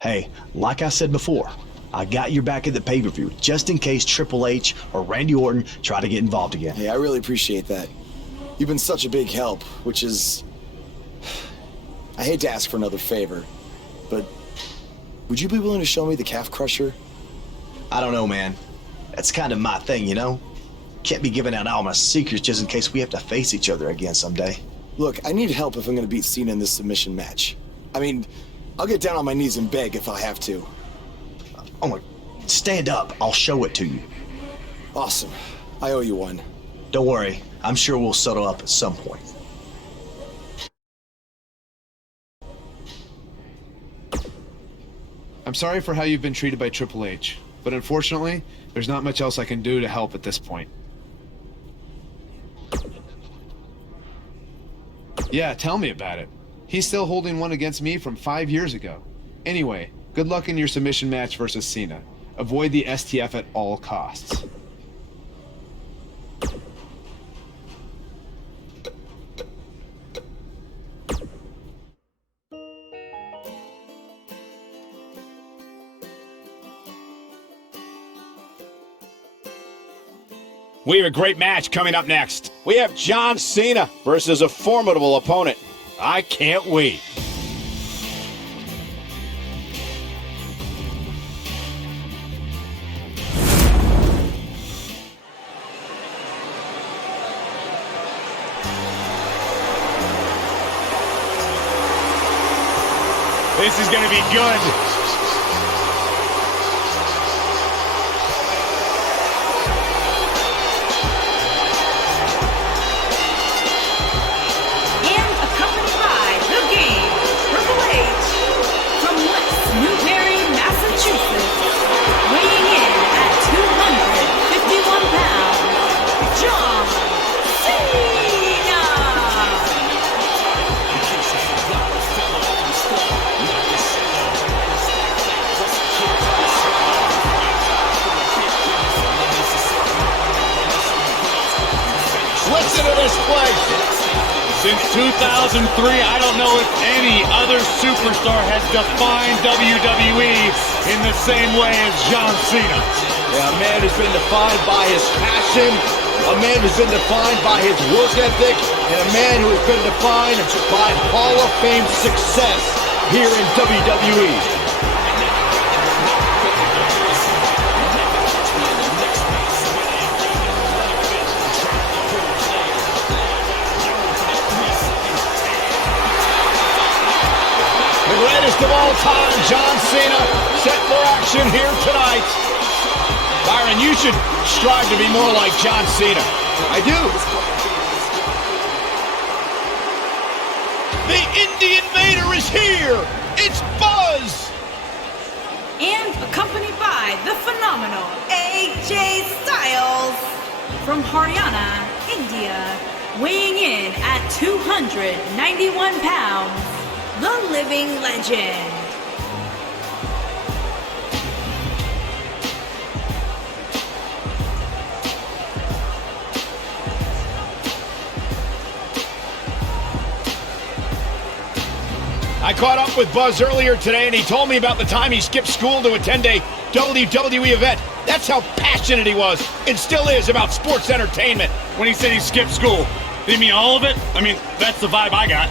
Hey, like I said before, I got your back at the pay-per-view just in case Triple H or Randy Orton try to get involved again. Hey, I really appreciate that. You've been such a big help, which is... I hate to ask for another favor, but would you be willing to show me the calf crusher? I don't know, man. That's kind of my thing, you know? Can't be giving out all my secrets just in case we have to face each other again someday. Look, I need help if I'm gonna beat Cena in this submission match. I mean, I'll get down on my knees and beg if I have to. Oh my... Stand up. I'll show it to you. Awesome. I owe you one. Don't worry. I'm sure we'll settle up at some point. I'm sorry for how you've been treated by Triple H, but unfortunately, there's not much else I can do to help at this point. Yeah, tell me about it. He's still holding one against me from 5 years ago. Anyway, good luck in your submission match versus Cena. Avoid the STF at all costs. We have a great match coming up next. We have John Cena versus a formidable opponent. I can't wait. This is going to be good. Listen to this place. Since 2003, I don't know if any other superstar has defined WWE in the same way as John Cena. Yeah, a man who's been defined by his passion, a man who's been defined by his work ethic, and a man who has been defined by Hall of Fame success here in WWE. Greatest of all time, John Cena, set for action here tonight. Byron, you should strive to be more like John Cena. I do. The Indie Invader is here. It's Buzz. And accompanied by the phenomenal AJ Styles from Haryana, India, weighing in at 291 pounds. The living legend. I caught up with Buzz earlier today, and he told me about the time he skipped school to attend a WWE event. That's how passionate he was, and still is, about sports entertainment. When he said he skipped school, did he mean all of it? I mean, that's the vibe I got.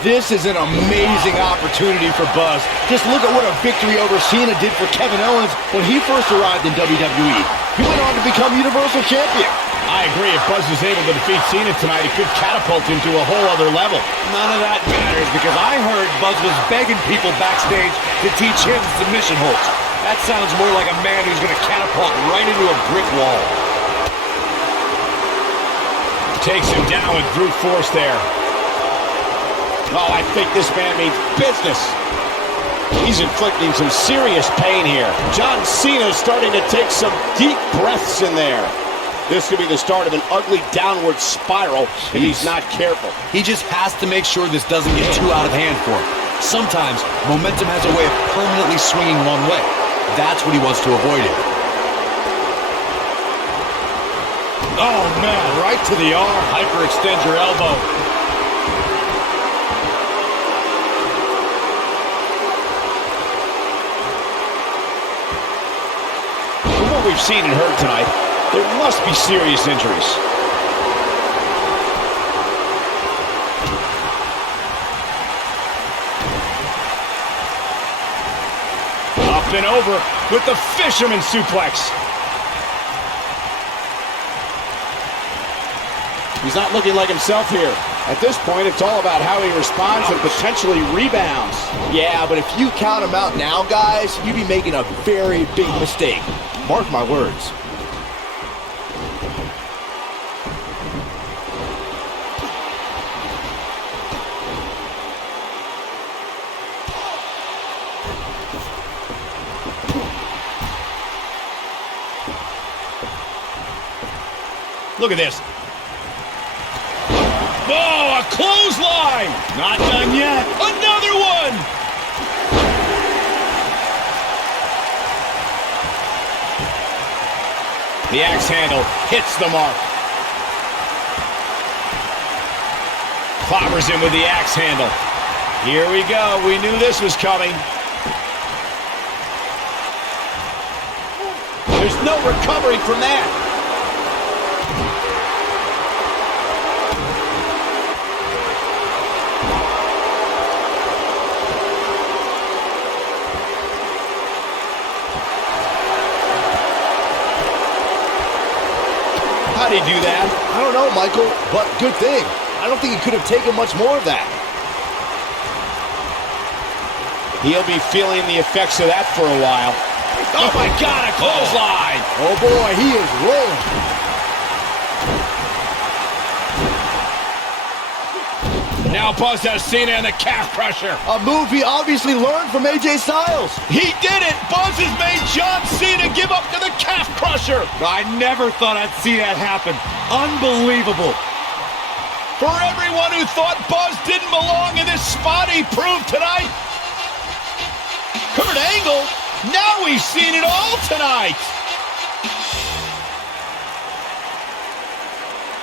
This is an amazing opportunity for Buzz. Just look at what a victory over Cena did for Kevin Owens when he first arrived in WWE. He went on to become Universal Champion. I agree. If Buzz is able to defeat Cena tonight, it could catapult him to a whole other level. None of that matters because I heard Buzz was begging people backstage to teach him submission holds. That sounds more like a man who's going to catapult right into a brick wall. Takes him down with brute force there. Oh, I think this man means business. He's inflicting some serious pain here. John Cena's starting to take some deep breaths in there. This could be the start of an ugly downward spiral if he's not careful. He just has to make sure this doesn't get too out of hand for him. Sometimes, momentum has a way of permanently swinging one way. That's what he wants to avoid here. Oh, man, right to the arm. Hyperextend your elbow. From what we've seen and heard tonight, there must be serious injuries. Up and over with the fisherman suplex. He's not looking like himself here. At this point, it's all about how he responds and potentially rebounds. Yeah, but if you count him out now, guys, you'd be making a very big mistake. Mark my words. Look at this. Oh, a clothesline! Not done yet. Another one! The axe handle hits the mark. Clobbers him with the axe handle. Here we go. We knew this was coming. There's no recovering from that. How'd he do that? I don't know, Michael, but good thing. I don't think he could have taken much more of that. He'll be feeling the effects of that for a while. Oh my God, a clothesline! Oh boy, he is rolling. Now Buzz has Cena in the calf crusher. A move he obviously learned from AJ Styles. He did it! Buzz has made John Cena give up to the calf crusher. I never thought I'd see that happen. Unbelievable. For everyone who thought Buzz didn't belong in this spot, he proved tonight. Kurt Angle, now we've seen it all tonight.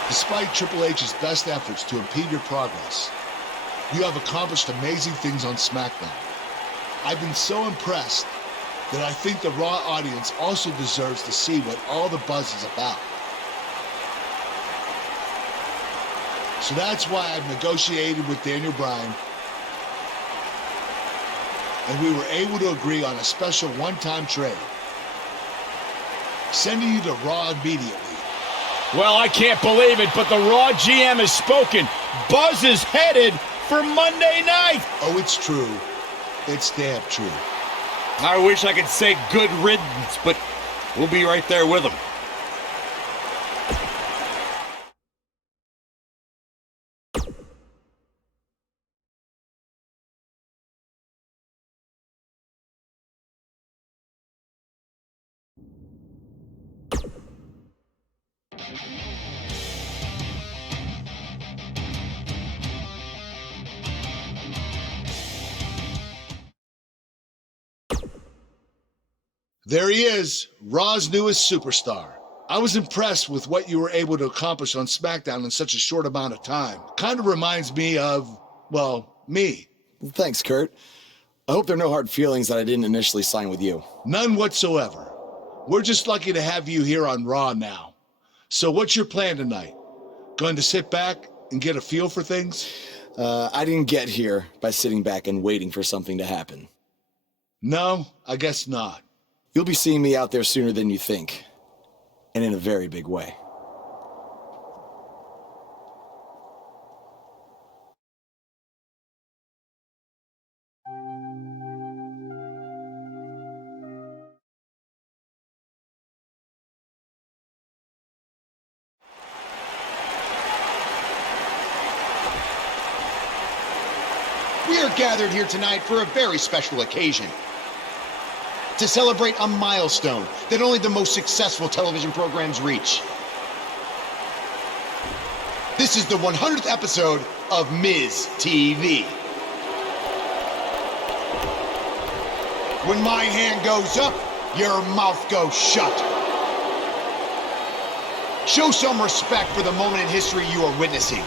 Despite Triple H's best efforts to impede your progress, you have accomplished amazing things on SmackDown. I've been so impressed that I think the Raw audience also deserves to see what all the buzz is about. So that's why I've negotiated with Daniel Bryan, and we were able to agree on a special one-time trade, sending you to Raw immediately. Well, I can't believe it, but the Raw GM has spoken. Buzz is headed for Monday night. Oh, it's true. It's damn true. I wish I could say good riddance, but we'll be right there with him. There he is, Raw's newest superstar. I was impressed with what you were able to accomplish on SmackDown in such a short amount of time. Kind of reminds me of, well, me. Well, thanks, Kurt. I hope there are no hard feelings that I didn't initially sign with you. None whatsoever. We're just lucky to have you here on Raw now. So what's your plan tonight? Going to sit back and get a feel for things? I didn't get here by sitting back and waiting for something to happen. No, I guess not. You'll be seeing me out there sooner than you think, and in a very big way. We are gathered here tonight for a very special occasion. To celebrate a milestone that only the most successful television programs reach. This is the 100th episode of Miz TV. When my hand goes up, your mouth goes shut. Show some respect for the moment in history you are witnessing.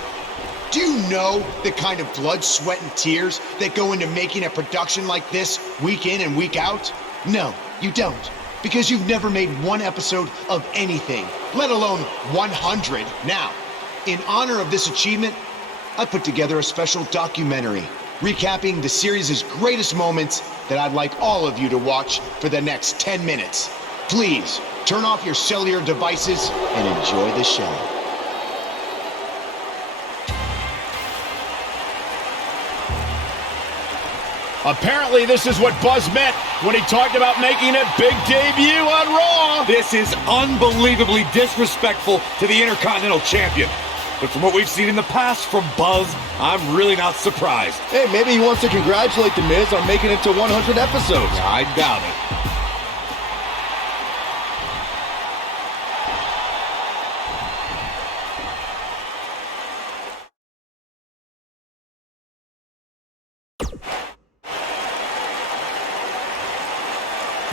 Do you know the kind of blood, sweat, and tears that go into making a production like this week in and week out? No, you don't. Because you've never made one episode of anything, let alone 100. Now, in honor of this achievement, I put together a special documentary recapping the series' greatest moments that I'd like all of you to watch for the next 10 minutes. Please, turn off your cellular devices and enjoy the show. Apparently, this is what Buzz meant when he talked about making a big debut on Raw. This is unbelievably disrespectful to the Intercontinental Champion. But from what we've seen in the past from Buzz, I'm really not surprised. Hey, maybe he wants to congratulate The Miz on making it to 100 episodes. I doubt it.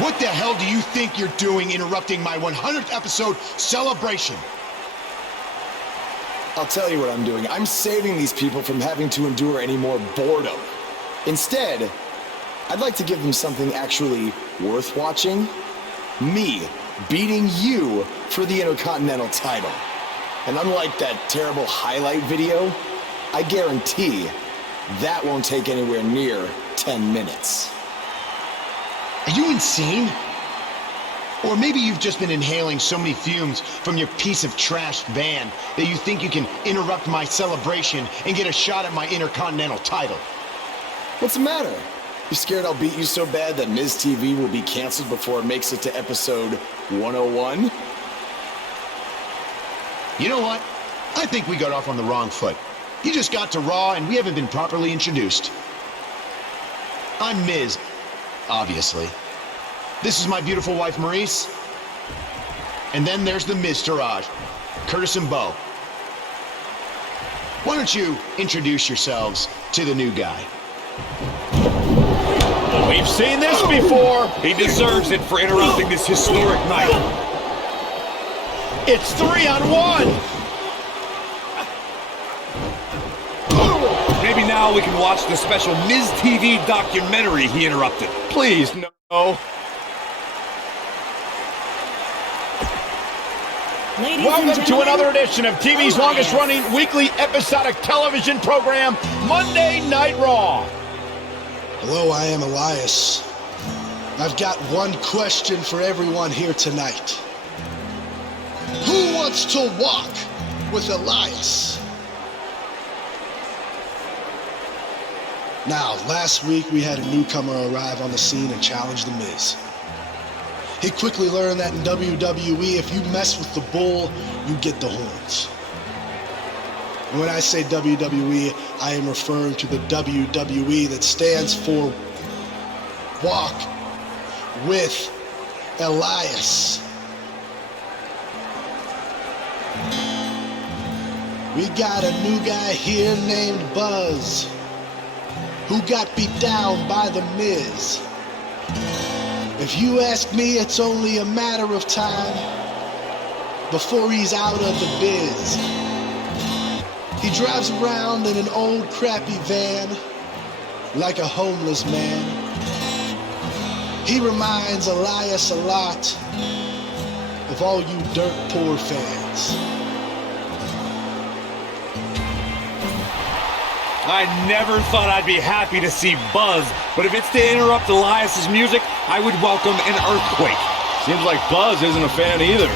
What the hell do you think you're doing interrupting my 100th episode celebration? I'll tell you what I'm doing. I'm saving these people from having to endure any more boredom. Instead, I'd like to give them something actually worth watching. Me beating you for the Intercontinental title. And unlike that terrible highlight video, I guarantee that won't take anywhere near 10 minutes. Are you insane? Or maybe you've just been inhaling so many fumes from your piece of trash van that you think you can interrupt my celebration and get a shot at my Intercontinental title. What's the matter? You scared I'll beat you so bad that Miz TV will be canceled before it makes it to episode 101? You know what? I think we got off on the wrong foot. You just got to Raw and we haven't been properly introduced. I'm Miz. Obviously. This is my beautiful wife, Maurice. And then there's the Miztourage, Curtis and Bo. Why don't you introduce yourselves to the new guy? We've seen this before. He deserves it for interrupting this historic night. It's 3-on-1. Maybe now we can watch the special Miz TV documentary he interrupted. Please, no. Ladies Welcome and to gentlemen, another edition of TV's longest running weekly episodic television program, Monday Night Raw. Hello, I am Elias. I've got one question for everyone here tonight. Who wants to walk with Elias? Now, last week we had a newcomer arrive on the scene and challenge The Miz. He quickly learned that in WWE, if you mess with the bull, you get the horns. And when I say WWE, I am referring to the WWE that stands for Walk with Elias. We got a new guy here named Buzz, who got beat down by The Miz. If you ask me, it's only a matter of time before he's out of the biz. He drives around in an old crappy van like a homeless man. He reminds Elias a lot of all you dirt poor fans. I never thought I'd be happy to see Buzz, but if it's to interrupt Elias's music, I would welcome an earthquake. Seems like Buzz isn't a fan either.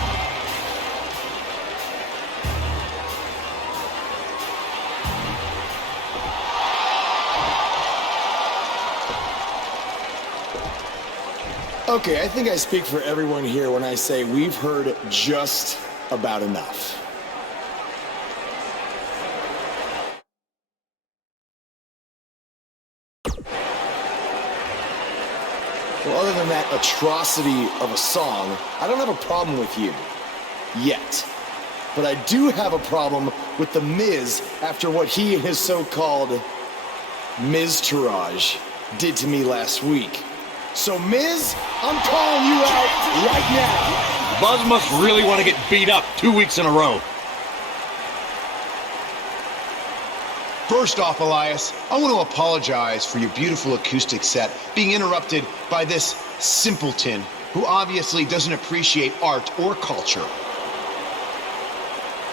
Okay, I think I speak for everyone here when I say we've heard just about enough. Well, other than that atrocity of a song, I don't have a problem with you. Yet. But I do have a problem with The Miz after what he and his so-called Miz-tourage did to me last week. So, Miz, I'm calling you out right now. Buzz must really want to get beat up 2 weeks in a row. First off, Elias, I want to apologize for your beautiful acoustic set being interrupted by this simpleton who obviously doesn't appreciate art or culture.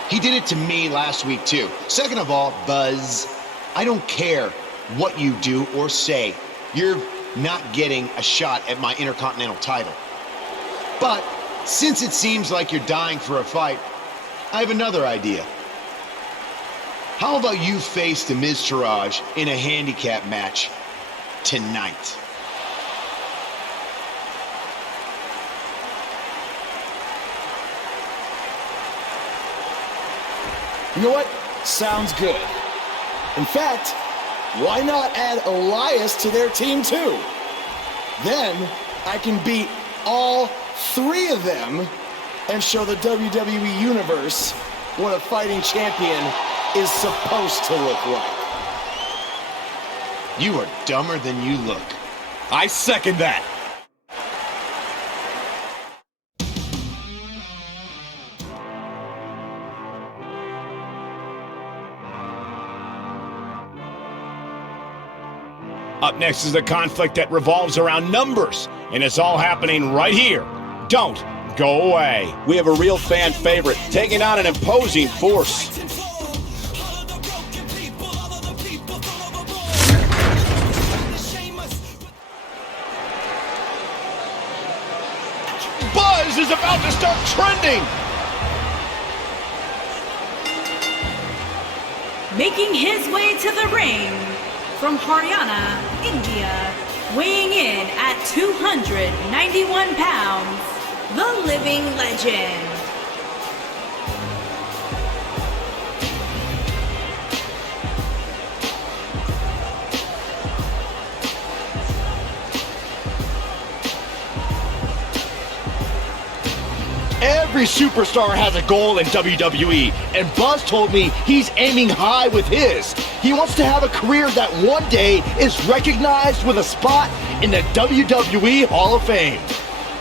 He did it to me last week, too. Second of all, Buzz, I don't care what you do or say. You're not getting a shot at my Intercontinental title. But since it seems like you're dying for a fight, I have another idea. How about you face the Miz-tourage in a handicap match tonight? You know what? Sounds good. In fact, why not add Elias to their team too? Then I can beat all three of them and show the WWE Universe what a fighting champion is supposed to look like. You are dumber than you look. I second that. Up next is a conflict that revolves around numbers, and it's all happening right here. Don't go away. We have a real fan favorite taking on an imposing force. Buzz is about to start trending. Making his way to the ring from Haryana, India, weighing in at 291 pounds, the living legend. Every superstar has a goal in WWE, and Buzz told me he's aiming high with his. He wants to have a career that one day is recognized with a spot in the WWE Hall of Fame.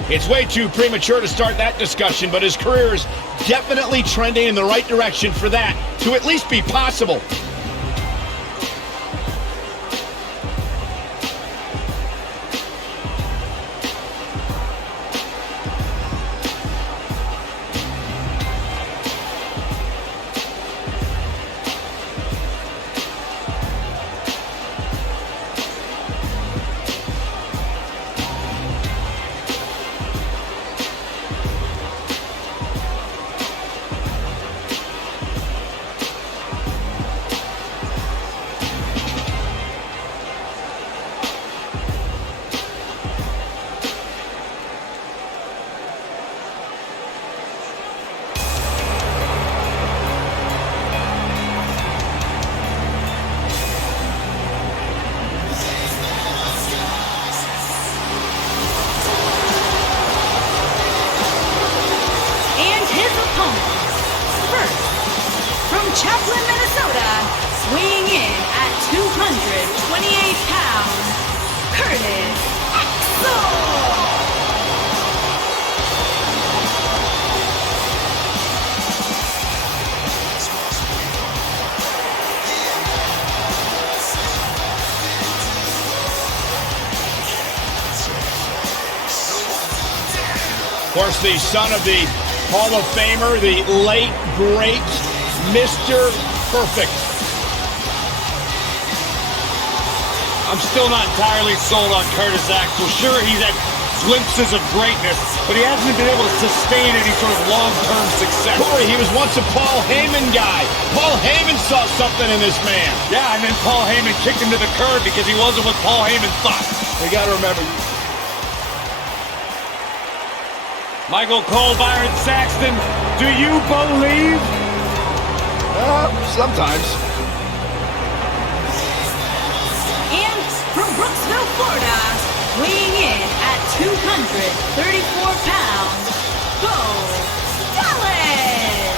It's way too premature to start that discussion, but his career is definitely trending in the right direction for that to at least be possible. Chaplin, Minnesota, weighing in at 228 pounds, Curtis Axel. Of course, the son of the Hall of Famer, the late, great Mr. Perfect. I'm still not entirely sold on Curtis Axel. Sure, he's had glimpses of greatness, but he hasn't been able to sustain any sort of long-term success. Corey, he was once a Paul Heyman guy. Paul Heyman saw something in this man. Yeah, and then Paul Heyman kicked him to the curb because he wasn't what Paul Heyman thought. You gotta remember. Michael Cole, Byron Saxton, do you believe? Sometimes. And from Brooksville, Florida, weighing in at 234 pounds, Bo Dallas!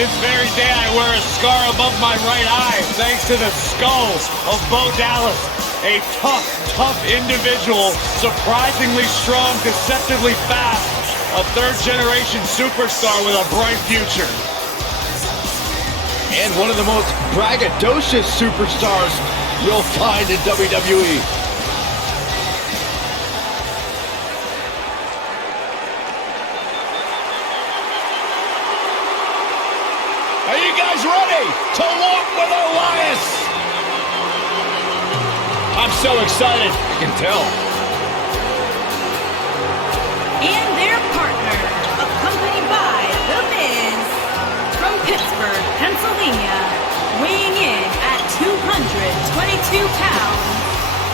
This very day I wear a scar above my right eye thanks to the skull of Bo Dallas. A tough individual, surprisingly strong, deceptively fast. A third-generation superstar with a bright future. And one of the most braggadocious superstars you'll find in WWE. Are you guys ready to walk with Elias? I'm so excited. I can tell. And their partner, accompanied by The Miz, from Pittsburgh, Pennsylvania, weighing in at 222 pounds,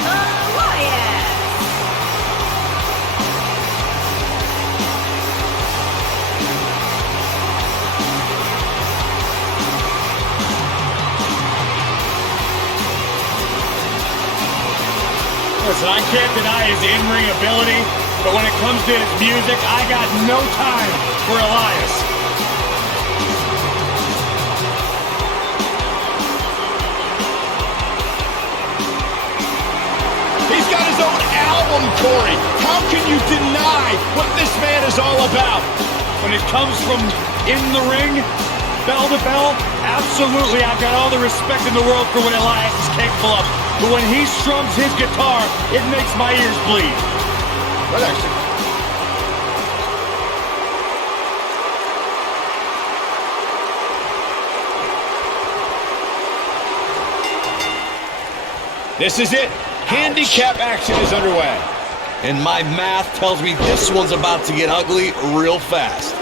Elias. Listen, I can't deny his in-ring ability, but when it comes to his music, I got no time for Elias. He's got his own album, Corey. How can you deny what this man is all about? When it comes from in the ring, bell to bell, absolutely, I've got all the respect in the world for what Elias is capable of. But when he strums his guitar, it makes my ears bleed. What actually? This is it. Handicap action is underway. And my math tells me this one's about to get ugly real fast.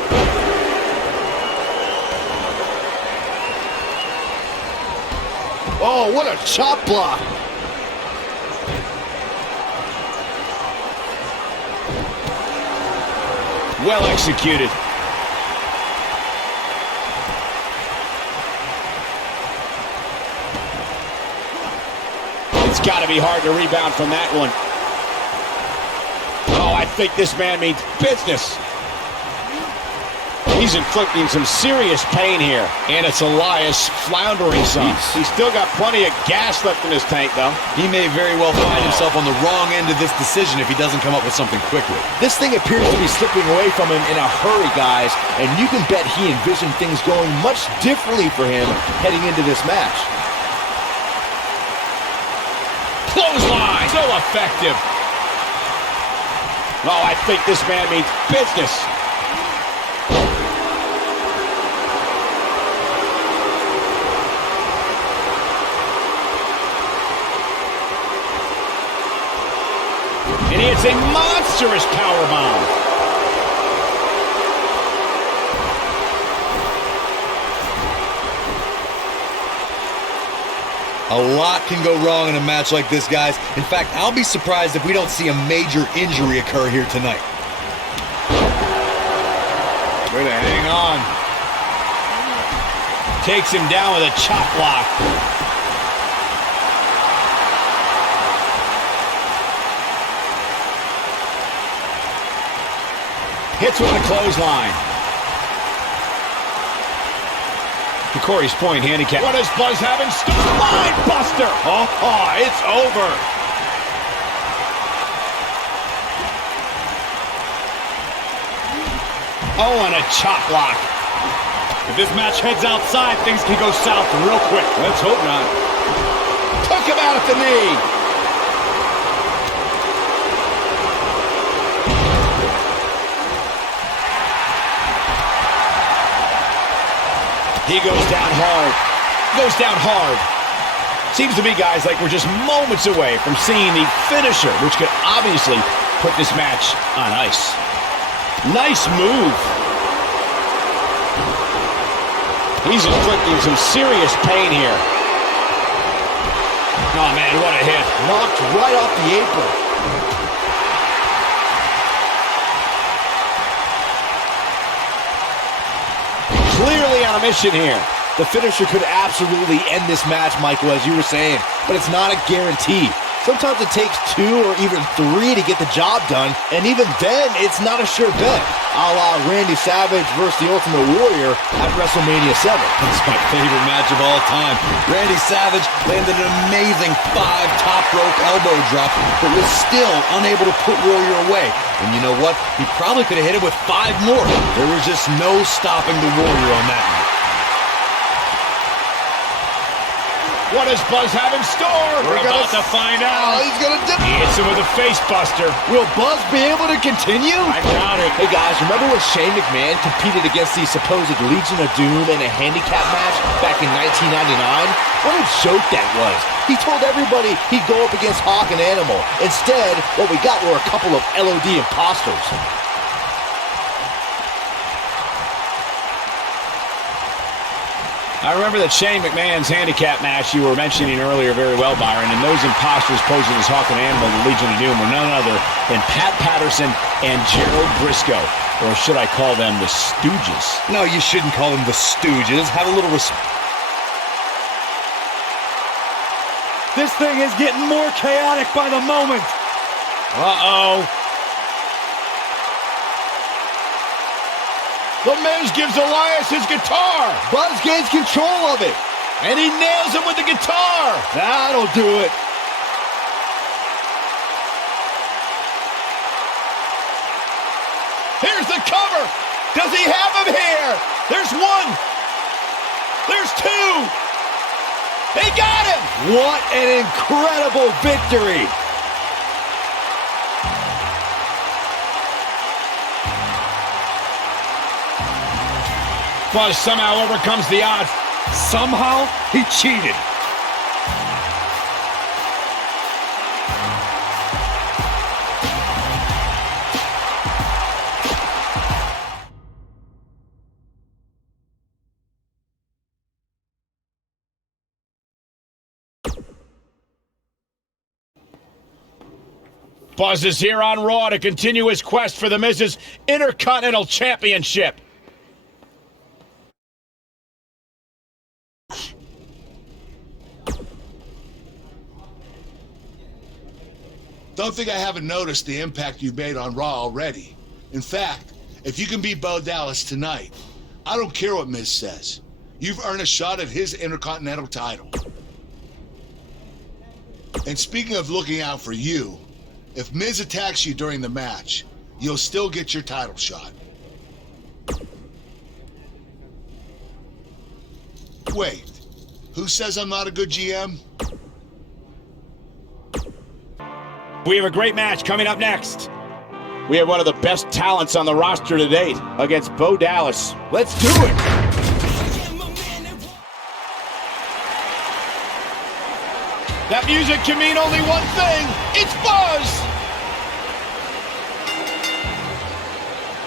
Oh, what a chop block. Well executed. It's got to be hard to rebound from that one. Oh, I think this man means business. He's inflicting some serious pain here. And it's Elias floundering some. He's still got plenty of gas left in his tank, though. He may very well find himself on the wrong end of this decision if he doesn't come up with something quickly. This thing appears to be slipping away from him in a hurry, guys, and you can bet he envisioned things going much differently for him heading into this match. Clothesline! So effective. Oh, I think this man means business. And it's a monstrous powerbomb. A lot can go wrong in a match like this, guys. In fact, I'll be surprised if we don't see a major injury occur here tonight. Way to hang on. Takes him down with a chop block. Hits with the clothesline. To Corey's point, handicap. What is Buzz having? Line buster. Oh, it's over. Oh, and a chop block. If this match heads outside, things can go south real quick. Let's hope not. Took him out at the knee. He goes down hard. Goes down hard. Seems to me, guys, like we're just moments away from seeing the finisher, which could obviously put this match on ice. Nice move. He's inflicting some serious pain here. Oh, man, what a hit. Knocked right off the apron. submission here. The finisher could absolutely end this match, Michael, as you were saying, but it's not a guarantee. Sometimes it takes 2 or even 3 to get the job done, and even then, it's not a sure bet, a la Randy Savage versus the Ultimate Warrior at WrestleMania 7. It's my favorite match of all time. Randy Savage landed an amazing 5 top rope elbow drop, but was still unable to put Warrior away. And you know what? He probably could have hit him with 5 more. There was just no stopping the Warrior on that night. What does Buzz have in store? We're about to find out. Oh, he's gonna dip. He hits him with a face buster. Will Buzz be able to continue? I doubt it. Hey guys, remember when Shane McMahon competed against the supposed Legion of Doom in a handicap match back in 1999? What a joke that was. He told everybody he'd go up against Hawk and Animal. Instead, what we got were a couple of LOD imposters. I remember that Shane McMahon's handicap match you were mentioning earlier very well, Byron, and those imposters posing as Hawk and Animal, the Legion of Doom, were none other than Pat Patterson and Gerald Briscoe. Or should I call them the Stooges? No, you shouldn't call them the Stooges. Have a little respect. This thing is getting more chaotic by the moment. Uh-oh. The Miz gives Elias his guitar. Buzz gains control of it. And he nails him with the guitar. That'll do it. Here's the cover. Does he have him here? There's 1. There's 2. He got him. What an incredible victory. Buzz somehow overcomes the odds. Somehow he cheated. Buzz is here on Raw to continue his quest for the Miz's Intercontinental Championship. Don't think I haven't noticed the impact you've made on Raw already. In fact, if you can beat Bo Dallas tonight, I don't care what Miz says. You've earned a shot at his Intercontinental title. And speaking of looking out for you, if Miz attacks you during the match, you'll still get your title shot. Wait, who says I'm not a good GM? We have a great match coming up next. We have one of the best talents on the roster to date against Bo Dallas. Let's do it. That music can mean only one thing. It's Buzz.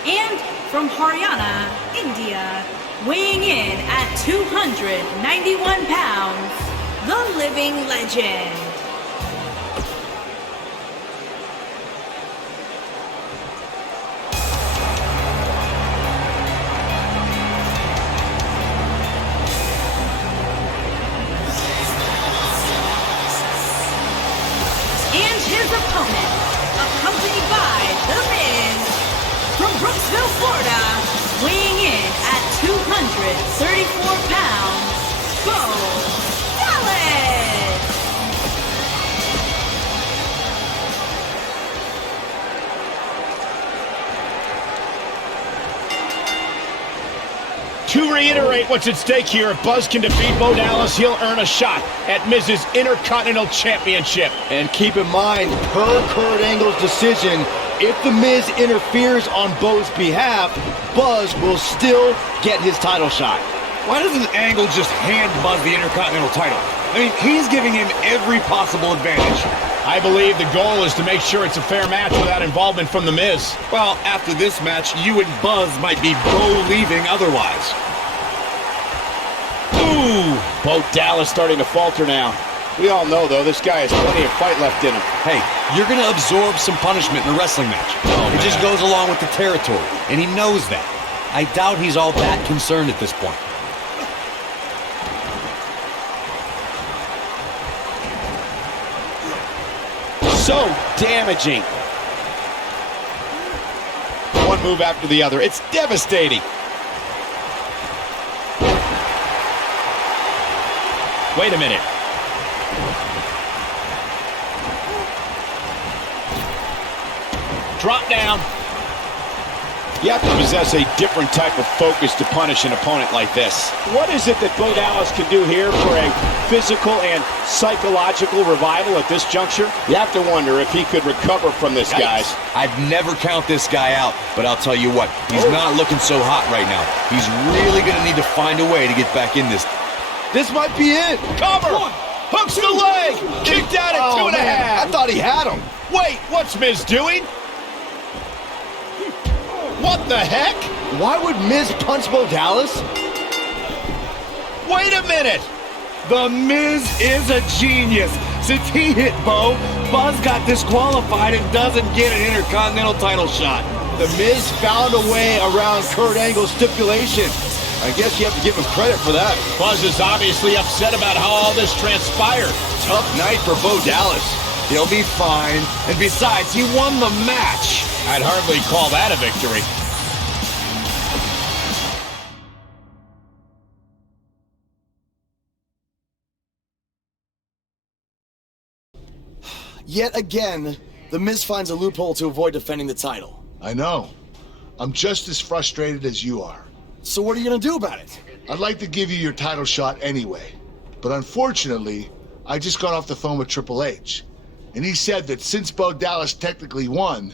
And from Haryana, India, weighing in at 291 pounds, the living legend. His opponent, accompanied by The Miz, from Brooksville, Florida, weighing in at 234 pounds, Bo Dallas! To reiterate what's at stake here, if Buzz can defeat Bo Dallas, he'll earn a shot at Miz's Intercontinental Championship. And keep in mind, per Kurt Angle's decision, if The Miz interferes on Bo's behalf, Buzz will still get his title shot. Why doesn't Angle just hand Buzz the Intercontinental title? I mean, he's giving him every possible advantage. I believe the goal is to make sure it's a fair match without involvement from The Miz. Well, after this match, you and Buzz might be Bo leaving otherwise. Ooh, Bo Dallas starting to falter now. We all know, though, this guy has plenty of fight left in him. Hey, you're going to absorb some punishment in a wrestling match. It just goes along with the territory, and he knows that. I doubt he's all that concerned at this point. so damaging. One move after the other. It's devastating. Wait a minute. Drop down. You have to possess a different type of focus to punish an opponent like this. What is it that Bo Dallas can do here for a physical and psychological revival at this juncture? You have to wonder if he could recover from this, guys. I'd never count this guy out, but I'll tell you what, he's not looking so hot right now. He's really going to need to find a way to get back in this. This might be it. Cover. Hooks the leg. Kicked out at 2.5. I thought he had him. Wait, what's Miz doing? What the heck? Why would Miz punch Bo Dallas? Wait a minute. The Miz is a genius. Since he hit Bo, Buzz got disqualified and doesn't get an Intercontinental title shot. The Miz found a way around Kurt Angle's stipulation. I guess you have to give him credit for that. Buzz is obviously upset about how all this transpired. Tough night for Bo Dallas. He'll be fine. And besides, he won the match. I'd hardly call that a victory. Yet again, The Miz finds a loophole to avoid defending the title. I know. I'm just as frustrated as you are. So what are you gonna do about it? I'd like to give you your title shot anyway. But unfortunately, I just got off the phone with Triple H. And he said that since Bo Dallas technically won,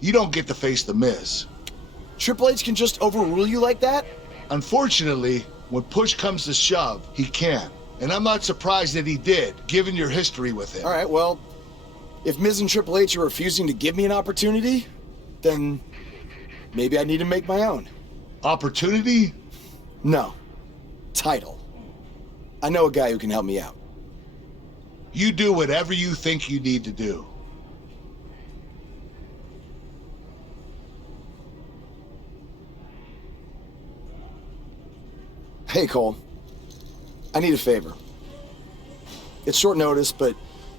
you don't get to face The Miz. Triple H can just overrule you like that? Unfortunately, when push comes to shove, he can. And I'm not surprised that he did, given your history with him. All right, well, if Miz and Triple H are refusing to give me an opportunity, then maybe I need to make my own. Opportunity? No. Title. I know a guy who can help me out. You do whatever you think you need to do. Hey, Cole. I need a favor. It's short notice, but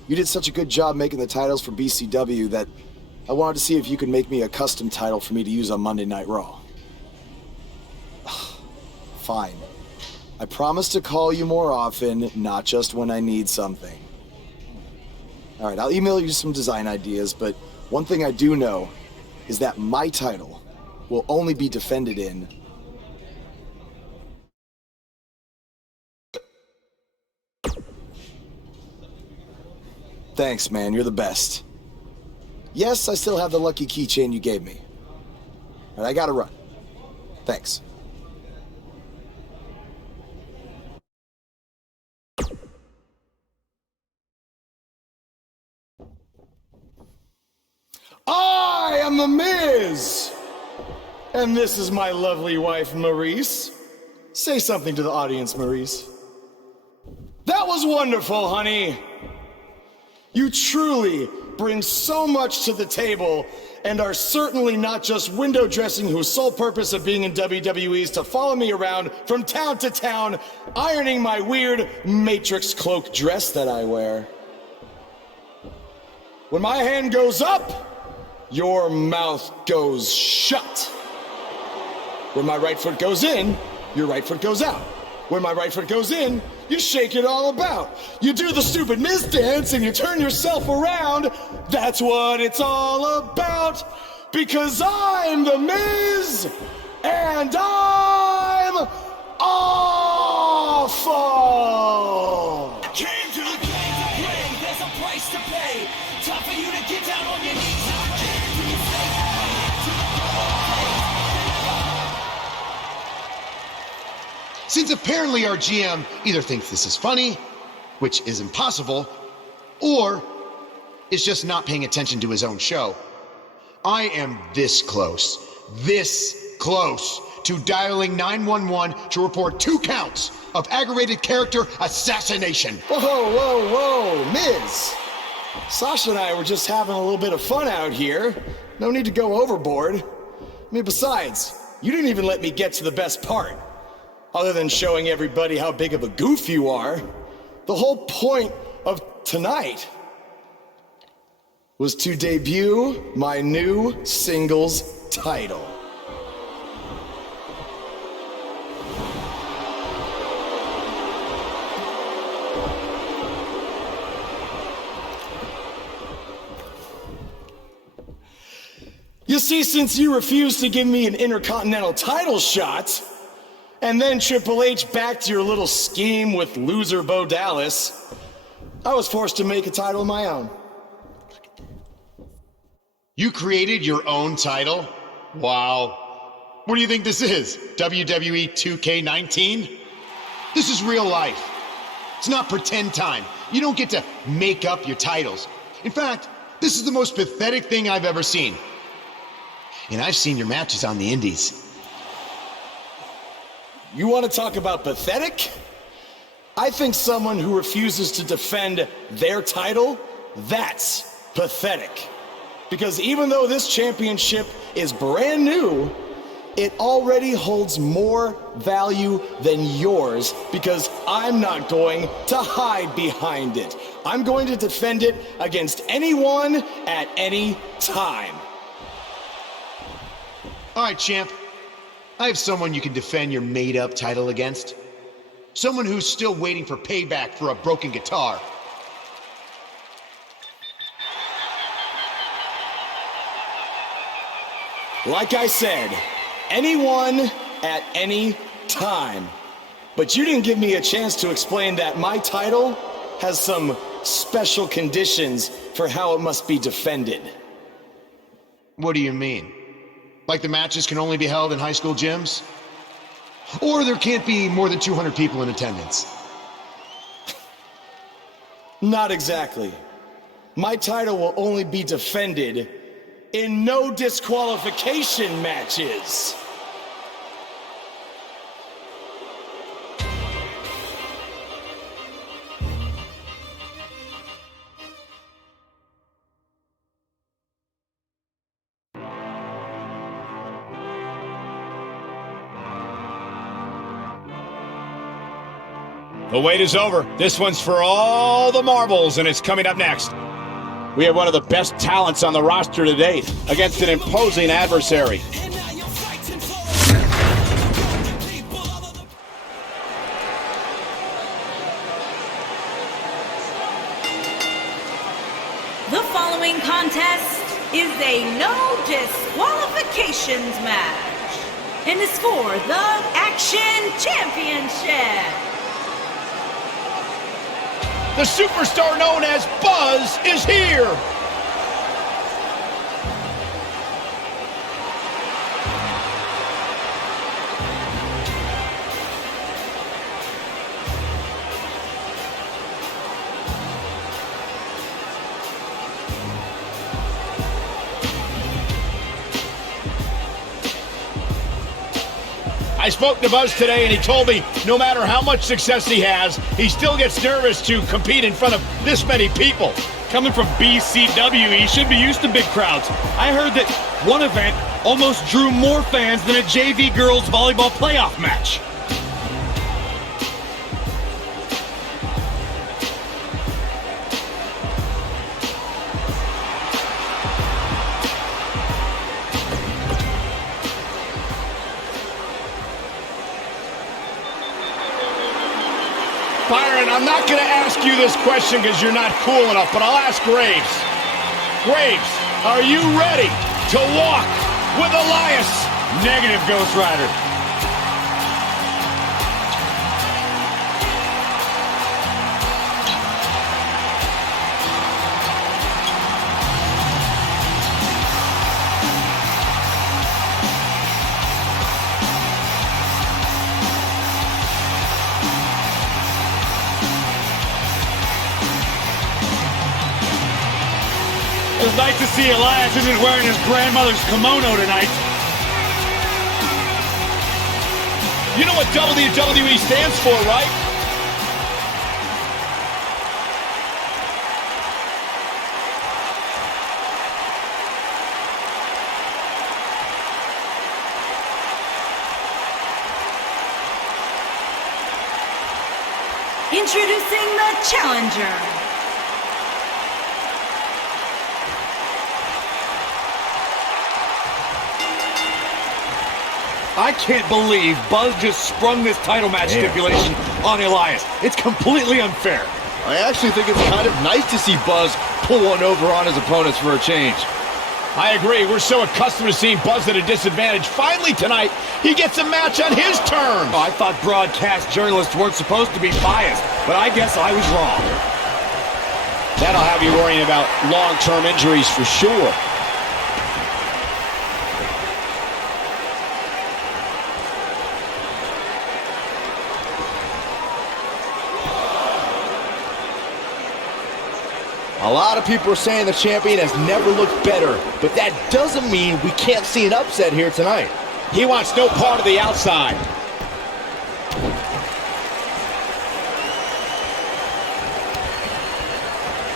you did such a good job making the titles for BCW that I wanted to see if you could make me a custom title for me to use on Monday Night Raw. Fine. I promise to call you more often, not just when I need something. All right, I'll email you some design ideas, but one thing I do know is that my title will only be defended in Thanks, man. You're the best. Yes, I still have the lucky keychain you gave me. But I gotta run. Thanks. I am The Miz! And this is my lovely wife, Maurice. Say something to the audience, Maurice. That was wonderful, honey. You truly bring so much to the table and are certainly not just window dressing whose sole purpose of being in WWE is to follow me around from town to town, ironing my weird Matrix cloak dress that I wear. When my hand goes up, your mouth goes shut. When my right foot goes in, your right foot goes out. When my right foot goes in, you shake it all about. You do the stupid Miz dance and you turn yourself around. That's what it's all about. Because I'm The Miz and I'm awful. Came to the game to play. There's a price to pay. Time for you to get down on your knees. Since apparently our GM either thinks this is funny, which is impossible, or is just not paying attention to his own show, I am this close to dialing 911 to report 2 counts of aggravated character assassination. Whoa, Miz. Sasha and I were just having a little bit of fun out here. No need to go overboard. I mean, besides, you didn't even let me get to the best part. Other than showing everybody how big of a goof you are, the whole point of tonight was to debut my new singles title. You see, since you refused to give me an Intercontinental title shot, and then Triple H backed your little scheme with loser Bo Dallas, I was forced to make a title of my own. You created your own title? Wow. What do you think this is? WWE 2K19? This is real life. It's not pretend time. You don't get to make up your titles. In fact, this is the most pathetic thing I've ever seen. And I've seen your matches on the indies. You want to talk about pathetic? I think someone who refuses to defend their title, that's pathetic. Because even though this championship is brand new, it already holds more value than yours because I'm not going to hide behind it. I'm going to defend it against anyone at any time. All right, champ. I have someone you can defend your made-up title against. Someone who's still waiting for payback for a broken guitar. Like I said, anyone at any time. But you didn't give me a chance to explain that my title has some special conditions for how it must be defended. What do you mean? Like the matches can only be held in high school gyms? Or there can't be more than 200 people in attendance? Not exactly. My title will only be defended in no disqualification matches. The wait is over. This one's for all the marbles, and it's coming up next. We have one of the best talents on the roster to date against an imposing adversary. The following contest is a no disqualifications match and is for the Action Championship. The superstar known as Buzz is here. I spoke to Buzz today, and he told me no matter how much success he has, he still gets nervous to compete in front of this many people. Coming from BCW, he should be used to big crowds. I heard that one event almost drew more fans than a JV girls volleyball playoff match. Byron, I'm not going to ask you this question because you're not cool enough, but I'll ask Graves. Graves, are you ready to walk with Elias? Negative, Ghost Rider. It's nice to see Elias isn't wearing his grandmother's kimono tonight. You know what WWE stands for, right? Introducing the challenger. I can't believe Buzz just sprung this title match stipulation on Elias. It's completely unfair. I actually think it's kind of nice to see Buzz pull one over on his opponents for a change. I agree. We're so accustomed to seeing Buzz at a disadvantage. Finally tonight, he gets a match on his terms. Oh, I thought broadcast journalists weren't supposed to be biased, but I guess I was wrong. That'll have you worrying about long-term injuries for sure. A lot of people are saying the champion has never looked better, but that doesn't mean we can't see an upset here tonight. He wants no part of the outside.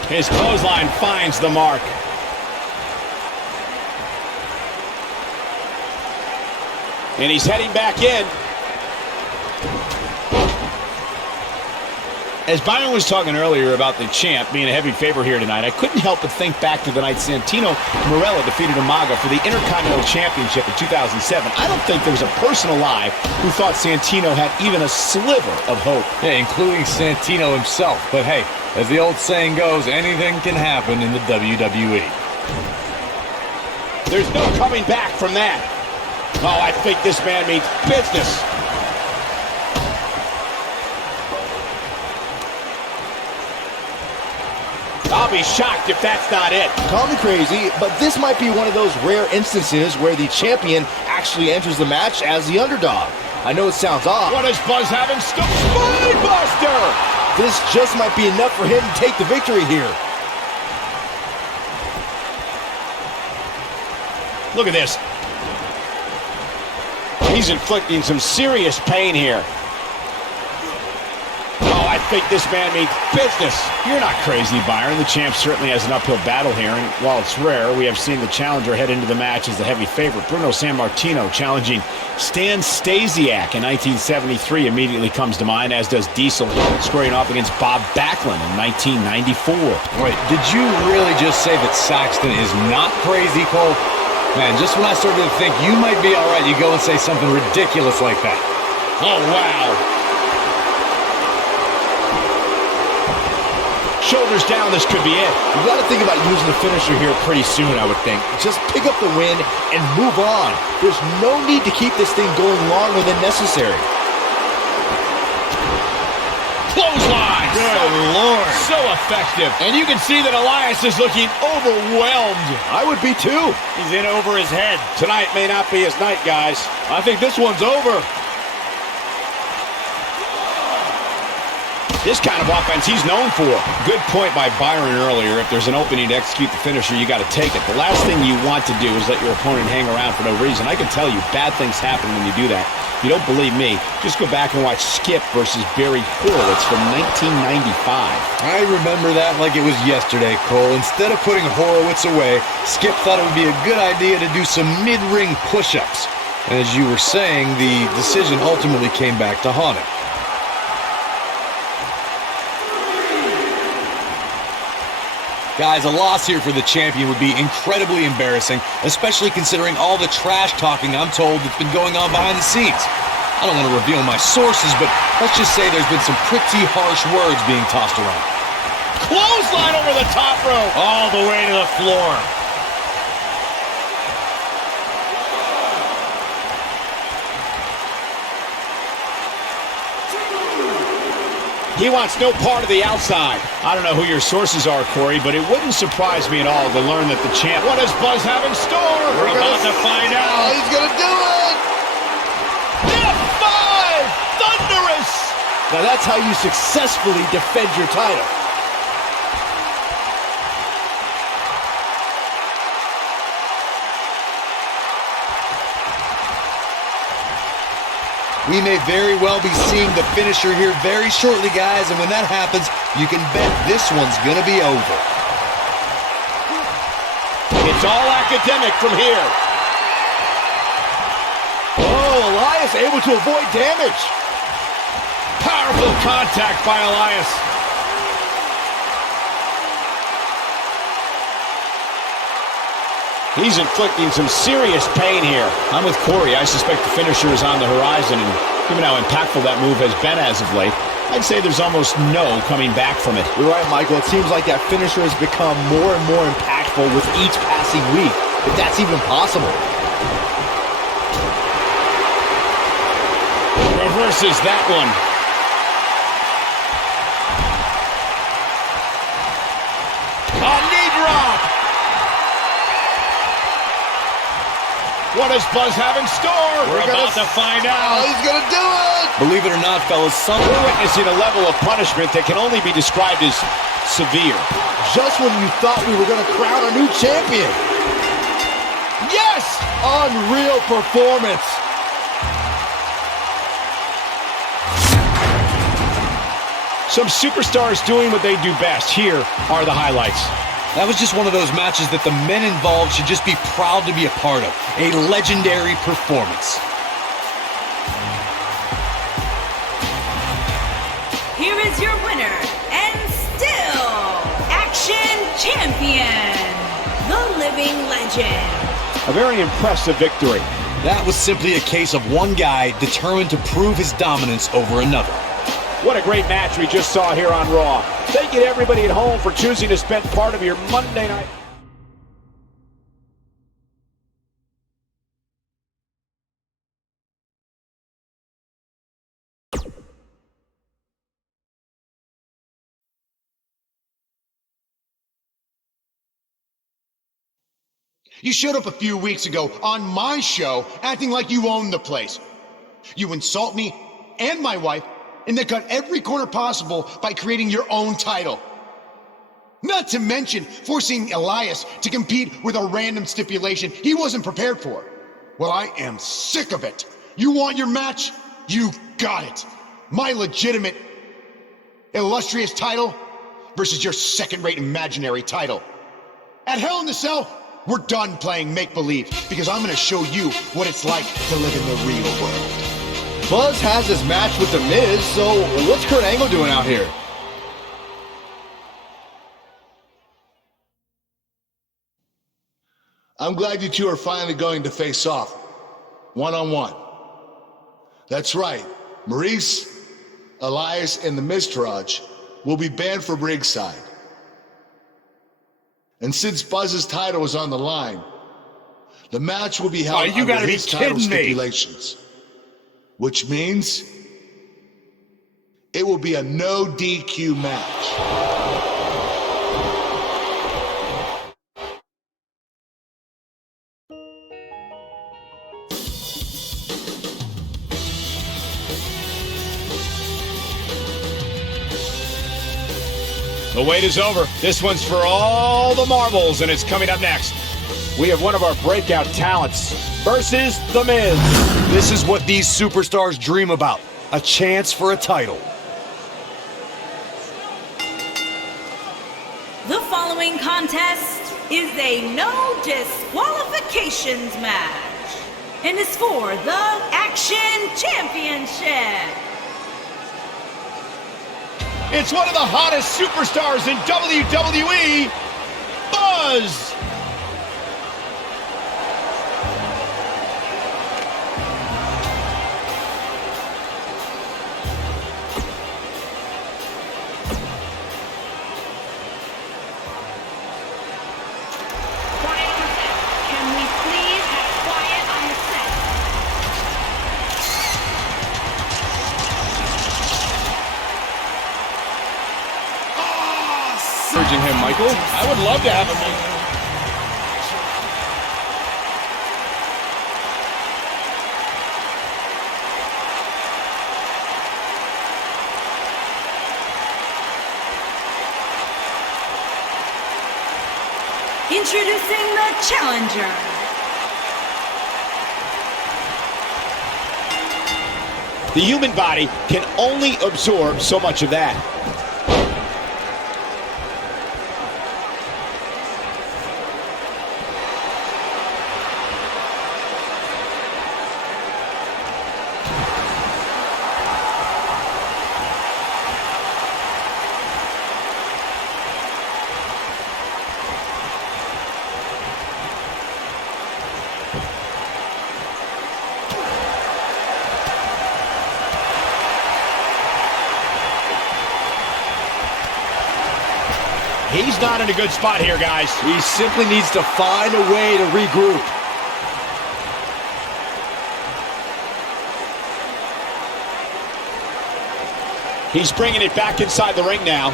His clothesline finds the mark. And he's heading back in. As Byron was talking earlier about the champ being a heavy favorite here tonight, I couldn't help but think back to the night Santino Marella defeated Umaga for the Intercontinental Championship in 2007. I don't think there was a person alive who thought Santino had even a sliver of hope. Yeah, including Santino himself. But hey, as the old saying goes, anything can happen in the WWE. There's no coming back from that. Oh, I think this man means business. I'll be shocked if that's not it. Call me crazy, but this might be one of those rare instances where the champion actually enters the match as the underdog. I know it sounds odd. What does Buzz have in store? Spinebuster! This just might be enough for him to take the victory here. Look at this. He's inflicting some serious pain here. Oh, I think this man means business. You're not crazy, Byron. The champ certainly has an uphill battle here, and while it's rare, we have seen the challenger head into the match as the heavy favorite. Bruno Sammartino challenging Stan Stasiak in 1973 immediately comes to mind, as does Diesel squaring off against Bob Backlund in 1994. Wait, did you really just say that Saxton is not crazy, Cole? Man, just when I started to think you might be all right, you go and say something ridiculous like that. Oh, wow. Shoulders down, this could be it. You got to think about using the finisher here pretty soon, I would think. Just pick up the win and move on. There's no need to keep this thing going longer than necessary. Clothesline! Good Lord. So effective. And you can see that Elias is looking overwhelmed. I would be too. He's in over his head. Tonight may not be his night, guys. I think this one's over. This kind of offense he's known for. Good point by Byron earlier. If there's an opening to execute the finisher, you got to take it. The last thing you want to do is let your opponent hang around for no reason. I can tell you, bad things happen when you do that. If you don't believe me, just go back and watch Skip versus Barry Horowitz from 1995. I remember that like it was yesterday, Cole. Instead of putting Horowitz away, Skip thought it would be a good idea to do some mid-ring push-ups. And as you were saying, the decision ultimately came back to haunt him. Guys, a loss here for the champion would be incredibly embarrassing, especially considering all the trash talking I'm told that's been going on behind the scenes. I don't want to reveal my sources, but let's just say there's been some pretty harsh words being tossed around. Clothesline over the top rope. All the way to the floor. He wants no part of the outside. I don't know who your sources are, Corey, but it wouldn't surprise me at all to learn that the champ... What does Buzz have in store? We're about to find out. Oh, he's going to do it! F5! Thunderous! Now that's how you successfully defend your title. We may very well be seeing the finisher here very shortly, guys, and when that happens, you can bet this one's gonna be over. It's all academic from here. Oh, Elias able to avoid damage. Powerful contact by Elias. He's inflicting some serious pain here. I'm with Corey. I suspect the finisher is on the horizon, and given how impactful that move has been as of late, I'd say there's almost no coming back from it. You're right, Michael. It seems like that finisher has become more and more impactful with each passing week, if that's even possible. Reverses that one. A knee drop. What does Buzz have in store? We're about to find out. Oh, he's gonna do it! Believe it or not, fellas, we're witnessing a level of punishment that can only be described as severe. Just when you thought we were gonna crown a new champion. Yes! Unreal performance. Some superstars doing what they do best. Here are the highlights. That was just one of those matches that the men involved should just be proud to be a part of. A legendary performance. Here is your winner, and still Action Champion, the Living Legend. A very impressive victory. That was simply a case of one guy determined to prove his dominance over another. What a great match we just saw here on Raw. Thank you to everybody at home for choosing to spend part of your Monday night. You showed up a few weeks ago on my show acting like you own the place. You insult me and my wife, and then cut every corner possible by creating your own title. Not to mention forcing Elias to compete with a random stipulation he wasn't prepared for. Well, I am sick of it. You want your match? You got it. My legitimate, illustrious title versus your second-rate imaginary title. At Hell in the Cell, we're done playing make-believe because I'm gonna show you what it's like to live in the real world. Buzz has his match with The Miz, so what's Kurt Angle doing out here? I'm glad you two are finally going to face off, one-on-one. That's right, Maurice, Elias, and the Miztourage will be banned from ringside. And since Buzz's title is on the line, the match will be held you under gotta be his title kidding me. stipulations. Which means it will be a no DQ match. The wait is over. This one's for all the marbles, and it's coming up next. We have one of our breakout talents versus The Miz. This is what these superstars dream about. A chance for a title. The following contest is a no disqualifications match and is for the Action Championship. It's one of the hottest superstars in WWE, Buzz. Him, Michael. I would love to have him. Introducing the challenger. The human body can only absorb so much of that. He's not in a good spot here, guys. He simply needs to find a way to regroup. He's bringing it back inside the ring now.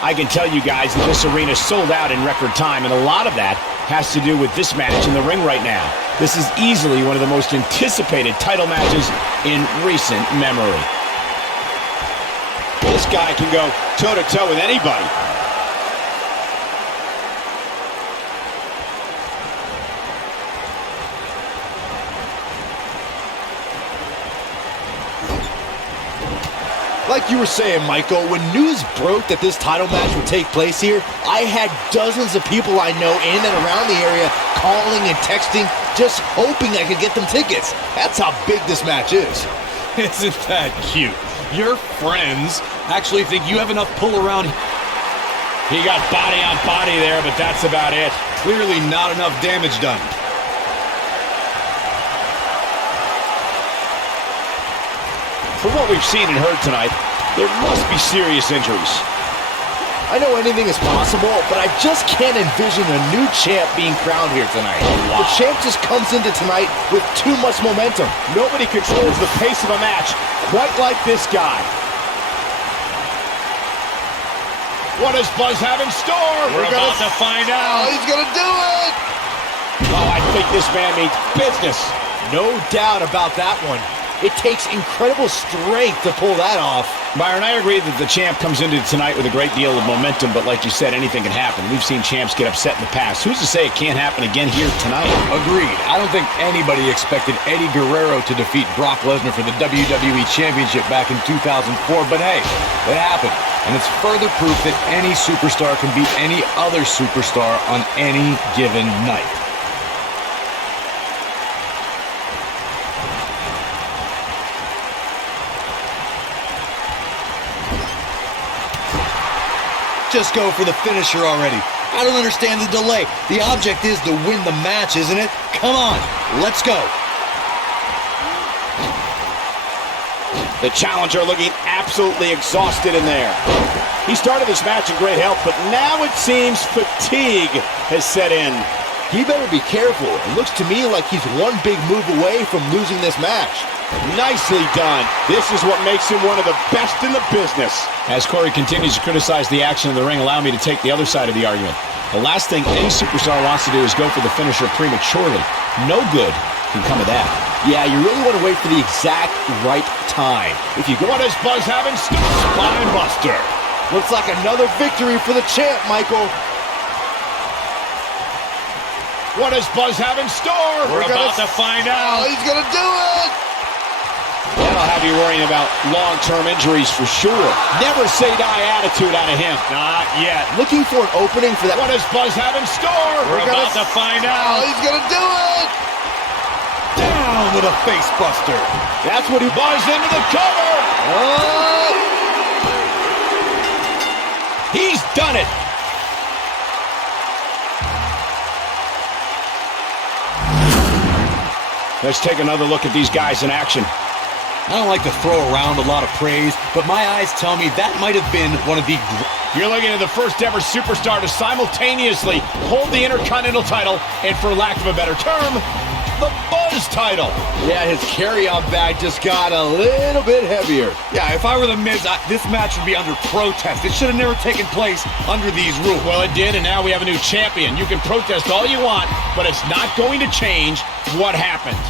I can tell you guys that this arena sold out in record time, and a lot of that has to do with this match in the ring right now. This is easily one of the most anticipated title matches in recent memory. This guy can go toe-to-toe with anybody. Like you were saying, Michael, when news broke that this title match would take place here, I had dozens of people I know in and around the area calling and texting, just hoping I could get them tickets. That's how big this match is. Isn't that cute? Your friends actually think you have enough pull around. He got body on body there, but that's about it. Clearly not enough damage done. For what we've seen and heard tonight, there must be serious injuries. I know anything is possible, but I just can't envision a new champ being crowned here tonight. Wow. The champ just comes into tonight with too much momentum. Nobody controls the pace of a match quite like this guy. What does Buzz have in store? We're about to find out. Oh, he's gonna do it! Oh, I think this man means business. No doubt about that one. It takes incredible strength to pull that off. Byron, I agree that the champ comes into tonight with a great deal of momentum, but like you said, anything can happen. We've seen champs get upset in the past. Who's to say it can't happen again here tonight? Agreed. I don't think anybody expected Eddie Guerrero to defeat Brock Lesnar for the WWE Championship back in 2004, but hey, it happened. And it's further proof that any superstar can beat any other superstar on any given night. Just go for the finisher already. I don't understand the delay. The object is to win the match, isn't it? Come on, let's go. The challenger looking absolutely exhausted in there. He started this match in great health, but now it seems fatigue has set in. He better be careful. It looks to me like he's one big move away from losing this match. Nicely done. This is what makes him one of the best in the business. As Corey continues to criticize the action in the ring, allow me to take the other side of the argument. The last thing any superstar wants to do is go for the finisher prematurely. No good can come of that. Yeah, you really want to wait for the exact right time. If you go, what does Buzz have in store? Spine buster. Looks like another victory for the champ, Michael. What does Buzz have in store? We're about to find out. Oh, he's gonna do it! That'll have you worrying about long-term injuries for sure. Never say die attitude out of him. Not yet. Looking for an opening for that. What does Buzz have in store? We're about to find out. Oh, he's gonna do it! Down with a face buster. That's what he buzzed into the cover. Oh! He's done it. Let's take another look at these guys in action. I don't like to throw around a lot of praise, but my eyes tell me that might have been one of the... You're looking at the first ever superstar to simultaneously hold the Intercontinental title and, for lack of a better term, the Buzz title. Yeah, his carry-on bag just got a little bit heavier. Yeah, if I were the Miz, this match would be under protest. It should have never taken place under these rules. Well, it did, and now we have a new champion. You can protest all you want, but it's not going to change what happened.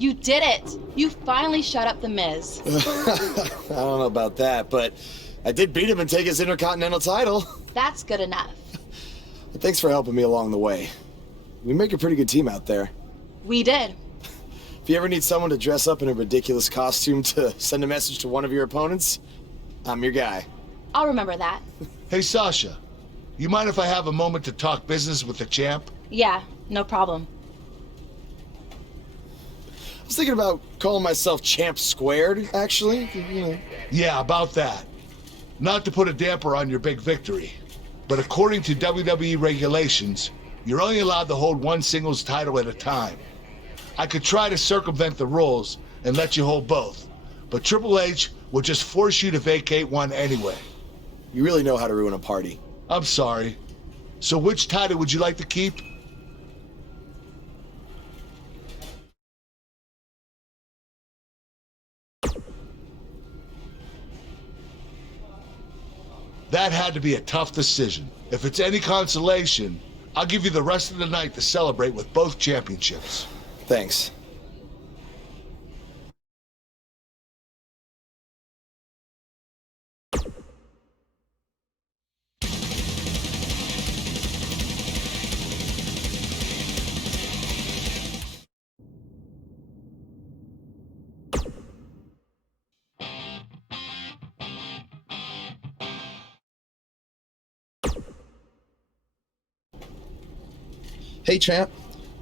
You did it! You finally shut up the Miz. I don't know about that, but I did beat him and take his Intercontinental title. That's good enough. But thanks for helping me along the way. We make a pretty good team out there. We did. If you ever need someone to dress up in a ridiculous costume to send a message to one of your opponents, I'm your guy. I'll remember that. Hey, Sasha, you mind if I have a moment to talk business with the champ? Yeah, no problem. I was thinking about calling myself Champ Squared, actually. You know. Yeah, about that. Not to put a damper on your big victory, but according to WWE regulations, you're only allowed to hold one singles title at a time. I could try to circumvent the rules and let you hold both, but Triple H will just force you to vacate one anyway. You really know how to ruin a party. I'm sorry. So which title would you like to keep? That had to be a tough decision. If it's any consolation, I'll give you the rest of the night to celebrate with both championships. Thanks. Hey, champ.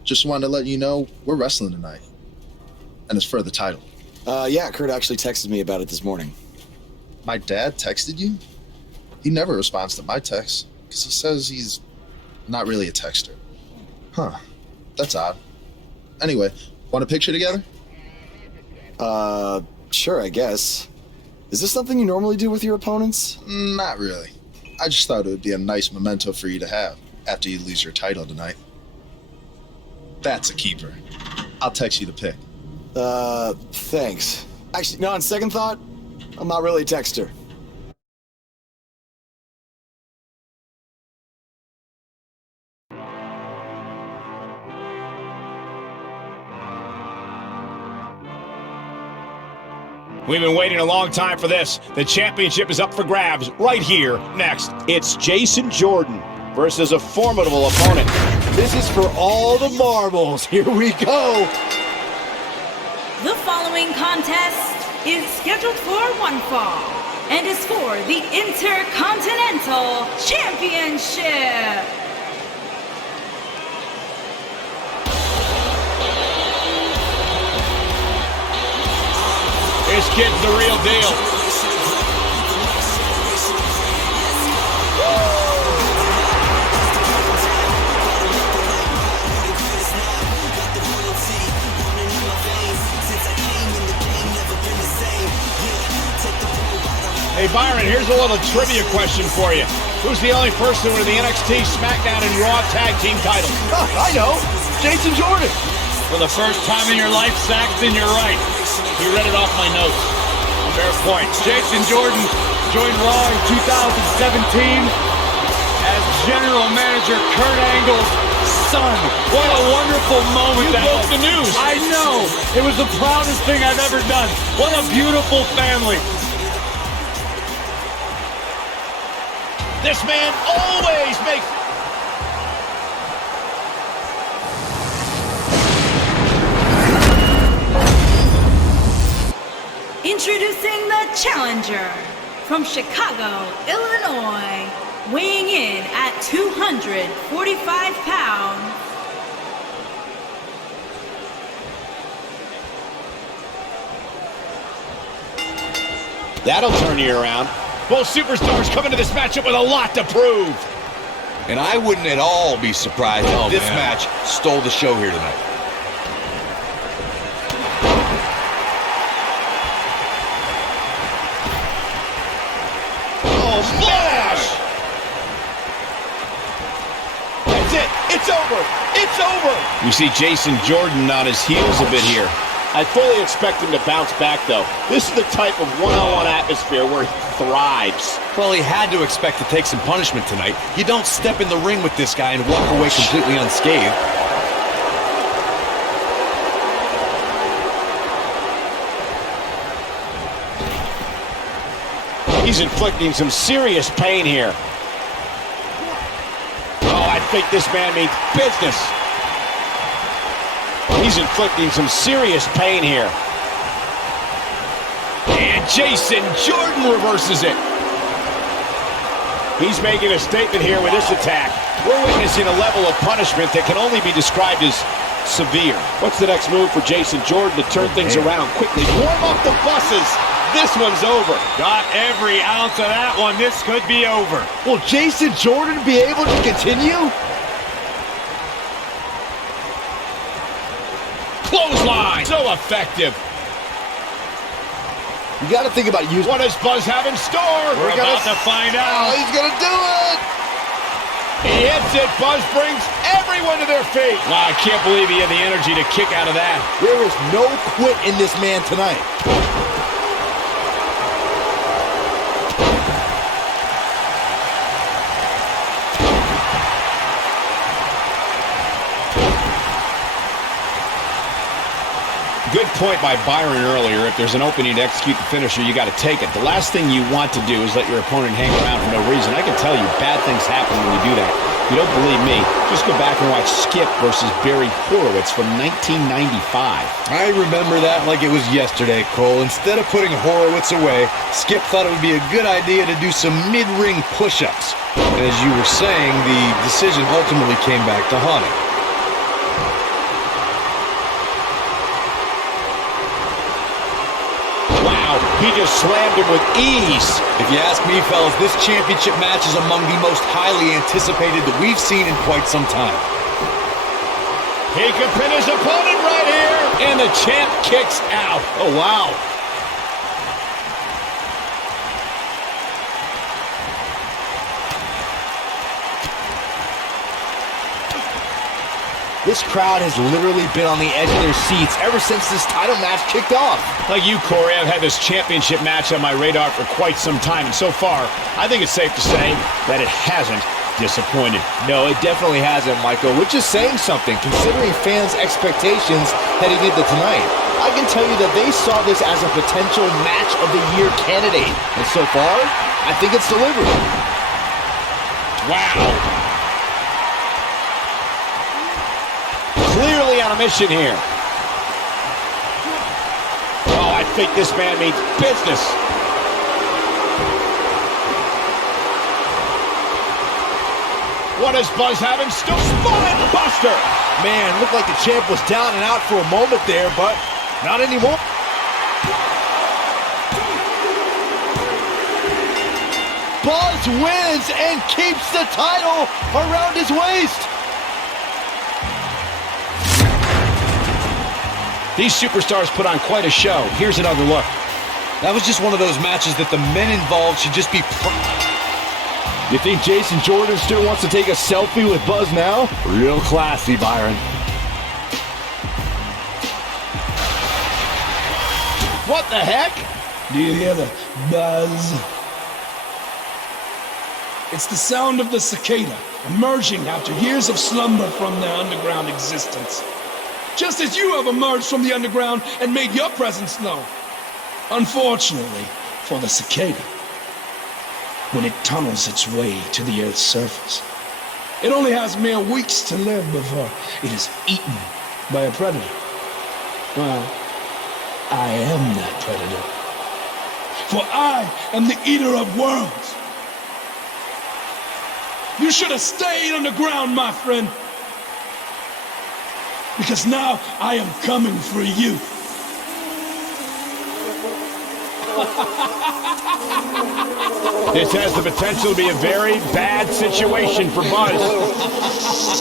Just wanted to let you know we're wrestling tonight. And it's for the title. Yeah, Kurt actually texted me about it this morning. My dad texted you? He never responds to my texts, because he says he's not really a texter. Huh. That's odd. Anyway, want a picture together? Sure, I guess. Is this something you normally do with your opponents? Not really. I just thought it would be a nice memento for you to have after you lose your title tonight. That's a keeper. I'll text you the pic. Thanks. Actually, no, on second thought, I'm not really a texter. We've been waiting a long time for this. The championship is up for grabs right here, next. It's Jason Jordan versus a formidable opponent. This is for all the marbles. Here we go. The following contest is scheduled for one fall and is for the Intercontinental Championship. This kid's the real deal. Hey, Byron, here's a little trivia question for you. Who's the only person with the NXT, SmackDown, and Raw Tag Team titles? I know. Jason Jordan. For the first time in your life, Saxton, you're right. You read it off my notes. Fair point. Jason Jordan joined Raw in 2017 as General Manager Kurt Angle's son. What a wonderful moment that was. You broke the news. I know. It was the proudest thing I've ever done. What a beautiful family. This man always makes... Introducing the challenger from Chicago, Illinois, weighing in at 245 pounds. That'll turn you around. Both superstars come into this matchup with a lot to prove. And I wouldn't at all be surprised if this match stole the show here tonight. Oh, splash! That's it. It's over. It's over. We see Jason Jordan on his heels a bit here. I fully expect him to bounce back, though. This is the type of one-on-one atmosphere where he thrives. Well, he had to expect to take some punishment tonight. You don't step in the ring with this guy and walk away completely unscathed. He's inflicting some serious pain here. Oh, I think this man means business. He's inflicting some serious pain here. And Jason Jordan reverses it. He's making a statement here with this attack. We're witnessing a level of punishment that can only be described as severe. What's the next move for Jason Jordan to turn things around quickly? Warm up the buses. This one's over. Got every ounce of that one. This could be over. Will Jason Jordan be able to continue? Clothesline. So effective. You got to think about using. What does Buzz have in store? We're about to find out. Oh, he's going to do it. He hits it. Buzz brings everyone to their feet. Wow, I can't believe he had the energy to kick out of that. There is no quit in this man tonight. Good point by Byron earlier. If there's an opening to execute the finisher, you got to take it. The last thing you want to do is let your opponent hang around for no reason. I can tell you bad things happen when you do that. If you don't believe me, just go back and watch Skip versus Barry Horowitz from 1995. I remember that like it was yesterday, Cole. Instead of putting Horowitz away, Skip thought it would be a good idea to do some mid-ring push-ups. And as you were saying, the decision ultimately came back to haunt him. He just slammed him with ease. If you ask me, fellas, this championship match is among the most highly anticipated that we've seen in quite some time. He could pin his opponent right here. And the champ kicks out. Oh, wow. This crowd has literally been on the edge of their seats ever since this title match kicked off. Like you, Corey, I've had this championship match on my radar for quite some time, and so far, I think it's safe to say that it hasn't disappointed. No, it definitely hasn't, Michael, which is saying something, considering fans' expectations heading into tonight. I can tell you that they saw this as a potential match of the year candidate, and so far, I think it's delivered. Wow. Clearly on a mission here. Oh, I think this man means business. What does Buzz have in store? Spine buster. Man, looked like the champ was down and out for a moment there, but not anymore. Buzz wins and keeps the title around his waist. These superstars put on quite a show. Here's another look. That was just one of those matches that the men involved should just be You think Jason Jordan still wants to take a selfie with Buzz now? real classy, Byron. What the heck? Do you hear the buzz? It's the sound of the cicada emerging after years of slumber from their underground existence. Just as you have emerged from the underground and made your presence known. Unfortunately for the cicada, when it tunnels its way to the Earth's surface, it only has mere weeks to live before it is eaten by a predator. Well, I am that predator. For I am the eater of worlds. You should have stayed underground, my friend. Because now I am coming for you. This has the potential to be a very bad situation for Buzz.